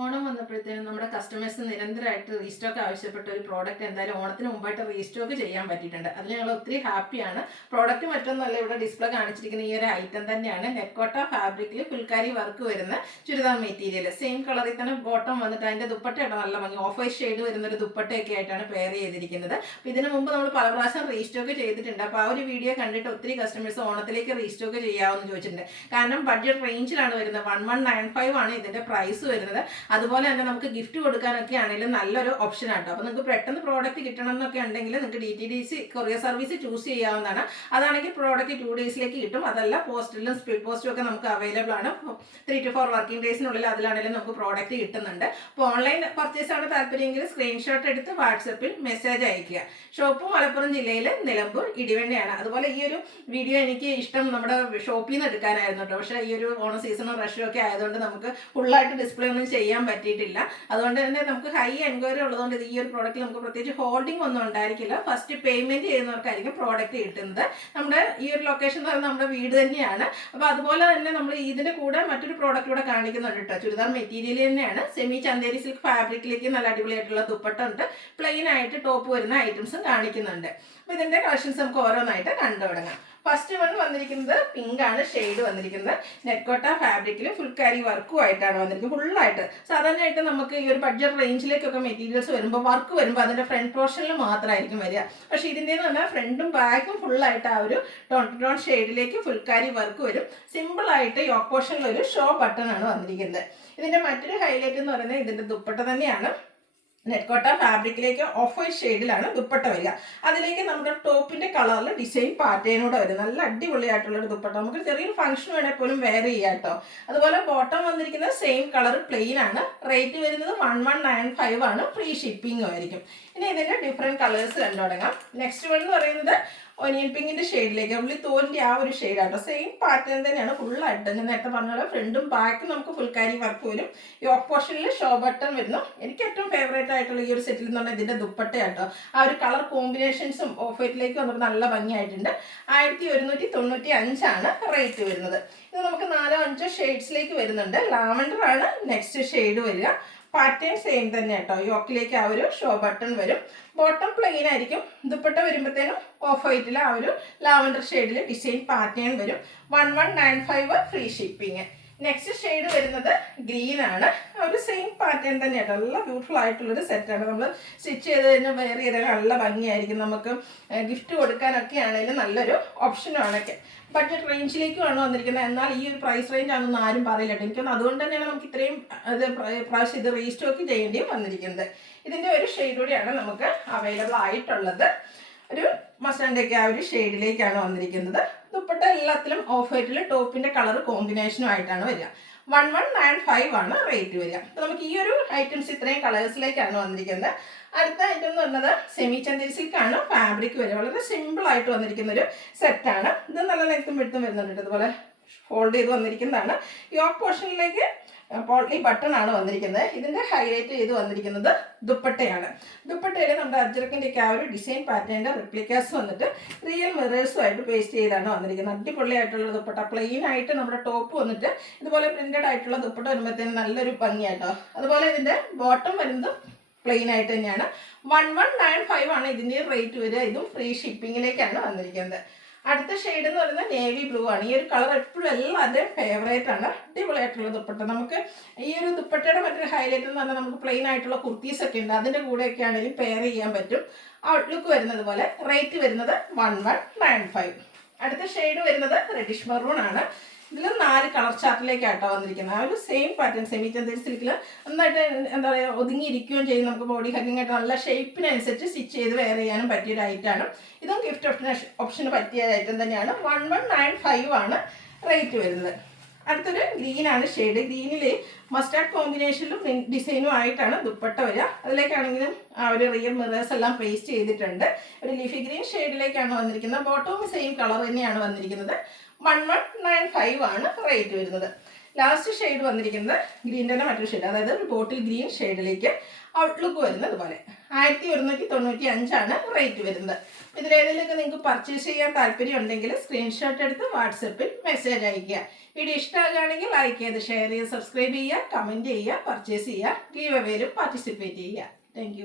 ഓണം വന്നപ്പോഴത്തേനും നമ്മുടെ കസ്റ്റമേഴ്സ് നിരന്തരമായിട്ട് റീസ്റ്റോക്ക് ആവശ്യപ്പെട്ട ഒരു പ്രോഡക്റ്റ് എന്തായാലും ഓണത്തിന് മുമ്പായിട്ട് റീസ്റ്റോക്ക് ചെയ്യാൻ പറ്റിയിട്ടുണ്ട്. അതിൽ ഞങ്ങൾ ഒത്തിരി ഹാപ്പിയാണ്. പ്രോഡക്റ്റ് മറ്റൊന്നുമല്ല, ഇവിടെ ഡിസ്പ്ലേ കാണിച്ചിരിക്കുന്ന ഈ ഒരു ഐറ്റം തന്നെയാണ്. നെറ്റ്കോട്ട ഫാബ്രിക്കിൽ ഫുൾക്കാരി വർക്ക് വരുന്ന ചുരിദാർ മെറ്റീരിയൽ. സെയിം കളറിൽ തന്നെ ബോട്ടം വന്നിട്ട് അതിൻ്റെ ദുപ്പട്ടയുടെ നല്ല ഭംഗി ഓഫ് വൈറ്റ് ഷെയ്ഡ് വരുന്ന ഒരു ദുപ്പട്ടയൊക്കെ ആയിട്ടാണ് പെയർ ചെയ്തിരിക്കുന്നത്. അപ്പോൾ ഇതിനു മുമ്പ് നമ്മൾ പല പ്രാവശ്യം റീസ്റ്റോക്ക് ചെയ്തിട്ടുണ്ട്. അപ്പോൾ ആ ഒരു വീഡിയോ കണ്ടിട്ട് ഒത്തിരി കസ്റ്റമേഴ്സ് ഓണത്തിലേക്ക് റീസ്റ്റോക്ക് ചെയ്യാമെന്ന് ചോദിച്ചിട്ടുണ്ട്. കാരണം ബഡ്ജറ്റ് റേഞ്ചിലാണ് വരുന്നത്. 1195 ആണ് ഇതിൻ്റെ പ്രൈസ് വരുന്നത്. അതുപോലെ തന്നെ നമുക്ക് ഗിഫ്റ്റ് കൊടുക്കാനൊക്കെ ആണെങ്കിലും നല്ലൊരു ഓപ്ഷൻ ആട്ടോ. അപ്പോൾ നിങ്ങൾക്ക് പെട്ടെന്ന് പ്രോഡക്റ്റ് കിട്ടണം എന്നൊക്കെ ഉണ്ടെങ്കിൽ നിങ്ങൾക്ക് DTDC കൊറിയർ സർവീസ് ചൂസ് ചെയ്യാവുന്നതാണ്. അതാണെങ്കിൽ പ്രോഡക്റ്റ് 2 ഡേയ്സിലേക്ക് കിട്ടും. അതല്ല പോസ്റ്റിലും സ്പീഡ് പോസ്റ്റും ഒക്കെ നമുക്ക് അവൈലബിൾ ആണ്. 3 to 4 വർക്കിംഗ് ഡേയ്സിനുള്ളിൽ അതിലാണെങ്കിലും നമുക്ക് പ്രോഡക്റ്റ് കിട്ടുന്നുണ്ട്. അപ്പോൾ ഓൺലൈൻ പർച്ചേസ് ആണ് താല്പര്യമെങ്കിൽ സ്ക്രീൻഷോട്ട് എടുത്ത് വാട്സപ്പിൽ മെസ്സേജ് അയക്കുക. ഷോപ്പ് മലപ്പുറം ജില്ലയിൽ നിലമ്പൂർ ഇടിവണ്ണയാണ്. അതുപോലെ ഈ ഒരു വീഡിയോ എനിക്ക് ഇഷ്ടം നമ്മുടെ ഷോപ്പിൽ നിന്ന് എടുക്കാനായിരുന്നു കേട്ടോ. പക്ഷേ ഈ ഒരു ഓണ സീസണും റഷും ഒക്കെ ആയതുകൊണ്ട് നമുക്ക് ഫുള്ളായിട്ട് ഡിസ്പ്ലേ ഒന്നും ചെയ്യാൻ പറ്റിയിട്ടില്ല. അതുകൊണ്ട് തന്നെ നമുക്ക് ഹൈ എൻക്വയറി ഉള്ളതുകൊണ്ട് ഈ ഒരു പ്രോഡക്റ്റ് നമുക്ക് പ്രത്യേകിച്ച് ഹോൾഡിംഗ് ഒന്നും ഉണ്ടായിരിക്കില്ല. ഫസ്റ്റ് പേയ്മെന്റ് ചെയ്യുന്നവർക്കായിരിക്കും പ്രോഡക്റ്റ് കിട്ടുന്നത്. നമ്മുടെ ഈ ഒരു ലൊക്കേഷൻ എന്ന് പറയുന്നത് നമ്മുടെ വീട് തന്നെയാണ്. അപ്പോൾ അതുപോലെ തന്നെ നമ്മൾ ഇതിന്റെ കൂടെ മറ്റൊരു പ്രോഡക്റ്റ് കൂടെ കാണിക്കുന്നുണ്ട് കേട്ടോ. ചുരിദാർ മെറ്റീരിയൽ തന്നെയാണ്. സെമി ചന്തേരി സിൽക്ക് ഫാബ്രിക്കിലേക്ക് നല്ല അടിപൊളിയായിട്ടുള്ള ദുപ്പട്ട ഉണ്ട്. പ്ലെയിൻ ആയിട്ട് ടോപ്പ് വരുന്ന ഐറ്റംസും കാണിക്കുന്നുണ്ട്. അപ്പോൾ ഇതിന്റെ കളക്ഷൻസ് നമുക്ക് ഓരോന്നായിട്ട് കണ്ടു തുടങ്ങാം. ഫസ്റ്റ് വൺ വന്നിരിക്കുന്നത് പിങ്ക് ആണ് ഷെയ്ഡ് വന്നിരിക്കുന്നത്. നെറ്റ്കോട്ട ഫാബ്രിക്കിൽ ഫുൾക്കാരി വർക്കും ആയിട്ടാണ് വന്നിരിക്കുന്നത്. ഫുള്ളായിട്ട് സാധാരണയായിട്ട് നമുക്ക് ഈ ഒരു ബഡ്ജറ്റ് റേഞ്ചിലേക്കൊക്കെ മെറ്റീരിയൽസ് വരുമ്പോൾ വർക്ക് വരുമ്പോൾ അതിൻ്റെ ഫ്രണ്ട് പോർഷനിൽ മാത്രമായിരിക്കും വരിക. പക്ഷേ ഇതിൻ്റെന്ന് പറഞ്ഞാൽ ഫ്രണ്ടും ബാക്കും ഫുള്ളായിട്ട് ആ ഒരു ടോൺ ടോൺ ഷെയ്ഡിലേക്ക് ഫുൾക്കാരി വർക്ക് വരും. സിമ്പിളായിട്ട് യോക്ക് പോർഷനിൽ ഒരു ഷോ ബട്ടൺ ആണ് വന്നിരിക്കുന്നത്. ഇതിൻ്റെ മറ്റൊരു ഹൈലൈറ്റ് എന്ന് പറയുന്നത് ഇതിൻ്റെ ദുപ്പട്ട തന്നെയാണ്. നെറ്റ്കോട്ട ഫാബ്രിക്കിലേക്ക് ഓഫ് വൈറ്റ് ഷെയ്ഡിലാണ് ദുപ്പട്ട വരിക. അതിലേക്ക് നമ്മുടെ ടോപ്പിന്റെ കളറിൽ ഡിസൈൻ പാറ്റേണൂടെ വരും. നല്ല അടിപൊളിയായിട്ടുള്ളൊരു ദുപ്പട്ട. നമുക്ക് ചെറിയൊരു ഫംഗ്ഷൻ വേണേൽ പോലും വെയർ ചെയ്യാം കേട്ടോ. അതുപോലെ ബോട്ടം വന്നിരിക്കുന്നത് സെയിം കളർ പ്ലെയിൻ ആണ്. റേറ്റ് വരുന്നത് 1195 ആണ്. ഫ്രീ ഷിപ്പിംഗും ആയിരിക്കും. ഇനി ഇതിന്റെ ഡിഫറെന്റ് കളേഴ്സ് കണ്ടു തുടങ്ങാം. നെക്സ്റ്റ് വൺ എന്ന് പറയുന്നത് ഒനിയൻ പിങ്കിന്റെ ഷെയ്ഡിലേക്ക് ഉള്ളി തോലിന്റെ ആ ഒരു ഷെയ്ഡാട്ടോ. സെയിം പാറ്റേൺ തന്നെയാണ് ഫുള്ളായിട്ട്. ഞാൻ നേരത്തെ പറഞ്ഞ പോലെ ഫ്രണ്ടും ബാക്കും നമുക്ക് ഫുൾക്കാരി വർക്ക് വരും. യോക്ക് പോർഷനിൽ ഷോ ബട്ടൺ വരുന്നു. എനിക്ക് ഏറ്റവും ഫേവറേറ്റ് ആയിട്ടുള്ള ഈ ഒരു സെറ്റിൽ എന്ന് പറഞ്ഞാൽ ഇതിന്റെ ദുപ്പട്ടയാട്ടോ. ആ ഒരു കളർ കോമ്പിനേഷൻസും ഓഫ് വൈറ്റിലേക്ക് വന്നപ്പോൾ നല്ല ഭംഗിയായിട്ടുണ്ട്. 1195 ആണ് റേറ്റ് വരുന്നത്. ഇത് നമുക്ക് 4-5 ഷെയ്ഡ്സിലേക്ക് വരുന്നുണ്ട്. ലാവൻഡർ ആണ് നെക്സ്റ്റ് ഷെയ്ഡ് വരിക. പാറ്റേൺ സെയിം തന്നെ കേട്ടോ. യോക്കിലേക്ക് ആ ഒരു ഷോ ബട്ടൺ വരും. ബോട്ടം പ്ലെയിൻ ആയിരിക്കും. ദുപ്പട്ട വരുമ്പോഴത്തേനും ഓഫ് വൈറ്റിൽ ആ ഒരു ലാവൻഡർ ഷെയ്ഡിൽ ഡിസൈൻ പാറ്റേൺ വരും. 1195 ഫ്രീ ഷിപ്പിംഗ്. നെക്സ്റ്റ് ഷെയ്ഡ് വരുന്നത് ഗ്രീൻ ആണ്. ഒരു സെയിം പാറ്റേൺ തന്നെയാണ്. നല്ല ബ്യൂട്ടിഫുൾ ആയിട്ടുള്ളൊരു സെറ്റാണ്. നമ്മൾ സ്റ്റിച്ച് ചെയ്ത് കഴിഞ്ഞാൽ വെയർ ചെയ്താൽ നല്ല ഭംഗിയായിരിക്കും. നമുക്ക് ഗിഫ്റ്റ് കൊടുക്കാനൊക്കെ ആണെങ്കിലും നല്ലൊരു ഓപ്ഷനാണ്. ബഡ്ജറ്റ് റേഞ്ചിലേക്കുമാണ് വന്നിരിക്കുന്നത്. എന്നാൽ ഈ ഒരു പ്രൈസ് റേഞ്ച് ആണെന്ന് ആരും പറയില്ല. എനിക്കൊന്ന് അതുകൊണ്ട് തന്നെയാണ് നമുക്ക് ഇത്രയും പ്രാവശ്യം ഇത് റീസ്റ്റോക്ക് ചെയ്യേണ്ടിയും വന്നിരിക്കുന്നത്. ഇതിൻ്റെ ഒരു ഷെയ്ഡ് കൂടിയാണ് നമുക്ക് അവൈലബിൾ ആയിട്ടുള്ളത്. ഒരു മസ്റ്റാൻഡൊക്കെ ആ ഒരു ഷെയ്ഡിലേക്കാണ് വന്നിരിക്കുന്നത്. ദുപ്പട്ട എല്ലാത്തിലും ഓഫ് വൈറ്റിൽ ടോപ്പിന്റെ കളർ കോമ്പിനേഷനും ആയിട്ടാണ് വരിക. 1195 ആണ് റേറ്റ് വരിക. അപ്പോൾ നമുക്ക് ഈ ഒരു ഐറ്റംസ് ഇത്രയും കളേഴ്സിലേക്കാണ് വന്നിരിക്കുന്നത്. അടുത്ത ഐറ്റം എന്ന് പറഞ്ഞത് സെമി ചന്തേരി സിൽക്കാണ് ഫാബ്രിക് വരിക. വളരെ സിമ്പിൾ ആയിട്ട് വന്നിരിക്കുന്ന ഒരു സെറ്റാണ്. ഇത് നല്ല ലെങ്ത്തും വെടുത്തും വരുന്നുണ്ട്. ഇതുപോലെ ഫോൾഡ് ചെയ്ത് വന്നിരിക്കുന്നതാണ്. യോക്ക് പോർഷനിലേക്ക് പോട്ട്ലി ബട്ടൺ ആണ് വന്നിരിക്കുന്നത്. ഇതിന്റെ ഹൈലൈറ്റ് ചെയ്ത് വന്നിരിക്കുന്നത് ദുപ്പട്ടയാണ്. ദുപ്പട്ടയിൽ നമ്മുടെ അജ്രക്കിന്റെ ഒക്കെ ആ ഒരു ഡിസൈൻ പാറ്റേണിന്റെ റിപ്ലിക്കാസ് വന്നിട്ട് റിയൽ മിറേഴ്സുമായിട്ട് പേസ്റ്റ് ചെയ്താണ് വന്നിരിക്കുന്നത്. അടിപൊളിയായിട്ടുള്ള ദുപ്പട്ട. പ്ലെയിൻ ആയിട്ട് നമ്മുടെ ടോപ്പ് വന്നിട്ട് ഇതുപോലെ പ്രിന്റഡ് ആയിട്ടുള്ള ദുപ്പട്ട വരുമ്പോഴത്തേനും നല്ലൊരു ഭംഗിയാട്ടോ. അതുപോലെ ഇതിന്റെ ബോട്ടം വരുന്നത് പ്ലെയിൻ ആയിട്ട് തന്നെയാണ്. 1195 ആണ് ഇതിന്റെ റേറ്റ് വരിക. ഇതും ഫ്രീ ഷിപ്പിങ്ങിലേക്കാണ് വന്നിരിക്കുന്നത്. അടുത്ത ഷെയ്ഡ് എന്ന് പറയുന്നത് നേവി ബ്ലൂ ആണ്. ഈ ഒരു കളർ എപ്പോഴും എല്ലാവരുടെയും ഫേവറേറ്റ് ആണ്. അടിപൊളിയായിട്ടുള്ള ദുപ്പട്ട. നമുക്ക് ഈ ഒരു ദുപ്പട്ടയുടെ മറ്റൊരു ഹൈലൈറ്റ് എന്ന് പറഞ്ഞാൽ നമുക്ക് പ്ലെയിൻ ആയിട്ടുള്ള കുർത്തീസ് ഒക്കെ ഉണ്ട്. അതിൻ്റെ കൂടെയൊക്കെ ആണെങ്കിലും പെയർ ചെയ്യാൻ പറ്റും. ഔട്ട്ലുക്ക് വരുന്നത് പോലെ. റേറ്റ് വരുന്നത് 1195. അടുത്ത ഷെയ്ഡ് വരുന്നത് റെഡിഷ് മെറൂൺ ആണ്. ഇതിൽ 4 കളർ ചാർട്ടിലേക്കാട്ടോ വന്നിരിക്കുന്നത്. ആ ഒരു സെയിം പാറ്റേൺ സെമി ചന്തേരി സിൽക്കിൽ നന്നായിട്ട് എന്താ പറയുക ഒതുങ്ങിയിരിക്കുകയും ചെയ്യും. നമുക്ക് ബോഡി ഹഗ്ഗിങ് ആയിട്ട് നല്ല ഷേപ്പിനനുസരിച്ച് സ്റ്റിച്ച് ചെയ്ത് വെയർ ചെയ്യാനും പറ്റിയൊരു ഐറ്റമാണ്. ഇതും ഗിഫ്റ്റ് ഓപ്ഷന് പറ്റിയ ഐറ്റം തന്നെയാണ്. 1195 ആണ് റേറ്റ് വരുന്നത്. അടുത്തൊരു ഗ്രീൻ ആണ് ഷെയ്ഡ്. ഗ്രീനിൽ മസ്റ്റാർഡ് കോമ്പിനേഷനിലും ഡിസൈനും ആയിട്ടാണ് ദുപ്പട്ട വരിക. അതിലേക്കാണെങ്കിലും ആ ഒരു റിയൽ മിറേഴ്സ് എല്ലാം പേസ്റ്റ് ചെയ്തിട്ടുണ്ട്. ഒരു ലീഫി ഗ്രീൻ ഷെയ്ഡിലേക്കാണ് വന്നിരിക്കുന്നത്. ബോട്ടവും സെയിം കളർ തന്നെയാണ് വന്നിരിക്കുന്നത്. 1195 ആണ് റേറ്റ് വരുന്നത്. ലാസ്റ്റ് ഷെയ്ഡ് വന്നിരിക്കുന്നത് ഗ്രീൻ്റെ മറ്റൊരു ഷെയ്ഡ്, അതായത് ഒരു ബോട്ടിൽ ഗ്രീൻ ഷെയ്ഡിലേക്ക് ഔട്ട്ലുക്ക് വരുന്നത് പോലെ. 1195 റേറ്റ് വരുന്നത്. ഇതിലേതെങ്കിലുമൊക്കെ നിങ്ങൾക്ക് പർച്ചേസ് ചെയ്യാൻ താല്പര്യം ഉണ്ടെങ്കിൽ സ്ക്രീൻഷോട്ട് എടുത്ത് വാട്സപ്പിൽ മെസ്സേജ് അയയ്ക്കുക. വീഡിയോ ഇഷ്ടമാകുകയാണെങ്കിൽ ലൈക്ക് ചെയ്ത് ഷെയർ ചെയ്ത് സബ്സ്ക്രൈബ് ചെയ്യുക, കമൻറ്റ് ചെയ്യുക, പർച്ചേസ് ചെയ്യുക, ഗീവ് അവേയിലും പാർട്ടിസിപ്പേറ്റ് ചെയ്യുക. താങ്ക്